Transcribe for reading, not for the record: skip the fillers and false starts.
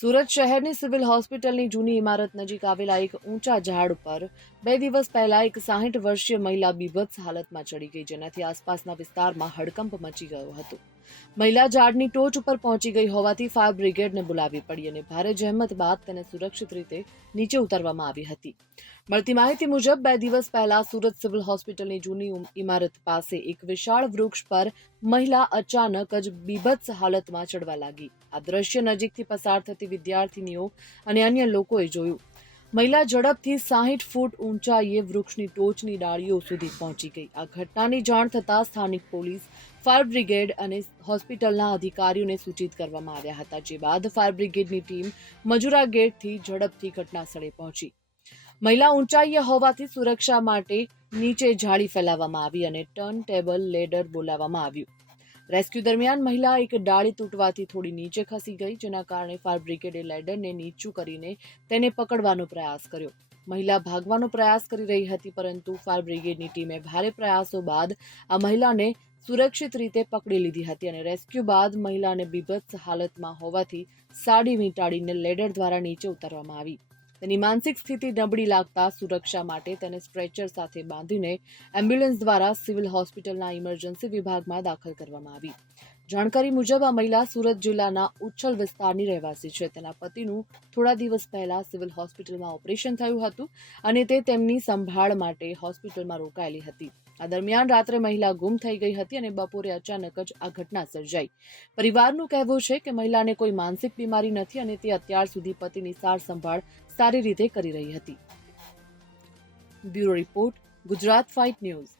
સુરત શહેરની સિવિલ હોસ્પિટલની જૂની ઇમારત નજીક આવેલા એક ઊંચા ઝાડ પર 2 દિવસ પહેલા એક 60 વર્ષીય મહિલા બીભત્સ હાલતમાં ચડી ગઈ, જેનાથી આસપાસના વિસ્તારમાં હડકંપ મચી ગયો હતો. મહિલા ઝાડની ટોચ ઉપર પહોંચી ગઈ હોવાથી ફાયર બ્રિગેડને બોલાવવી પડી અને ભારે જહેમત બાદ તેને સુરક્ષિત રીતે નીચે ઉતારવામાં આવી હતી. મળતી માહિતી મુજબ 2 દિવસ પહેલા સુરત સિવિલ હોસ્પિટલની જૂની ઇમારત પાસે એક વિશાળ વૃક્ષ પર મહિલા અચાનક જ બીભત્સ હાલતમાં ચડવા લાગી. આ દ્રશ્ય નજીકથી પસાર થતી વિદ્યાર્થીનીઓ અને અન્ય લોકોએ જોયું. મહિલા ઝડપથી 60 ફૂટ ઊંચાઈએ વૃક્ષની ટોચની ડાળીઓ સુધી પહોંચી ગઈ. આ ઘટનાની જાણ થતાં સ્થાનિક પોલીસ, ફાયર બ્રિગેડ અને હોસ્પિટલના અધિકારીઓને સૂચિત કરવામાં આવ્યા હતા. જે બાદ ફાયર બ્રિગેડની ટીમ મજુરા ગેટથી ઝડપથી ઘટનાસ્થળે પહોંચી. મહિલા ઊંચાઈએ હોવાથી સુરક્ષા માટે નીચે જાળી ફેલાવવામાં આવી અને ટર્ન ટેબલ લેડર બોલાવવામાં આવ્યું. રેસ્ક્યુ દરમિયાન મહિલા એક ડાળી તૂટવાથી થોડી નીચે ખસી ગઈ, જેના કારણે ફાયર બ્રિગેડે લેડરને નીચું કરીને તેને પકડવાનો પ્રયાસ કર્યો. મહિલા ભાગવાનો પ્રયાસ કરી રહી હતી, પરંતુ ફાયર બ્રિગેડની ટીમે ભારે પ્રયાસો બાદ આ મહિલાને સુરક્ષિત રીતે પકડી લીધી હતી અને રેસ્ક્યુ બાદ મહિલાને બીભત્સ હાલતમાં હોવાથી સાડી વીંટાળીને લેડર દ્વારા નીચે ઉતારવામાં આવી. તેની માનસિક સ્થિતિ નબળી લાગતા સુરક્ષા માટે તેને સ્ટ્રેચર સાથે બાંધીને એમ્બ્યુલન્સ દ્વારા સિવિલ હોસ્પિટલના ઇમરજન્સી વિભાગમાં દાખલ કરવામાં આવી. જાણકારી મુજબ આ મહિલા સુરત જિલ્લાના ઉચ્છલ વિસ્તારની રહેવાસી છે. તેના પતિનું થોડા દિવસ પહેલા સિવિલ હોસ્પિટલમાં ઓપરેશન થયું હતું અને તે તેમની સંભાળ માટે હોસ્પિટલમાં રોકાયેલી હતી. આ દરમિયાન રાત્રે મહિલા ગુમ થઈ ગઈ હતી અને બપોરે અચાનક જ આ ઘટના સર્જાઈ. પરિવારનું કહેવું છે કે મહિલાને કોઈ માનસિક બીમારી નથી અને તે અત્યાર સુધી પતિની સાર સંભાળ સારી રીતે કરી રહી હતી. Bureau report, Gujarat fight news.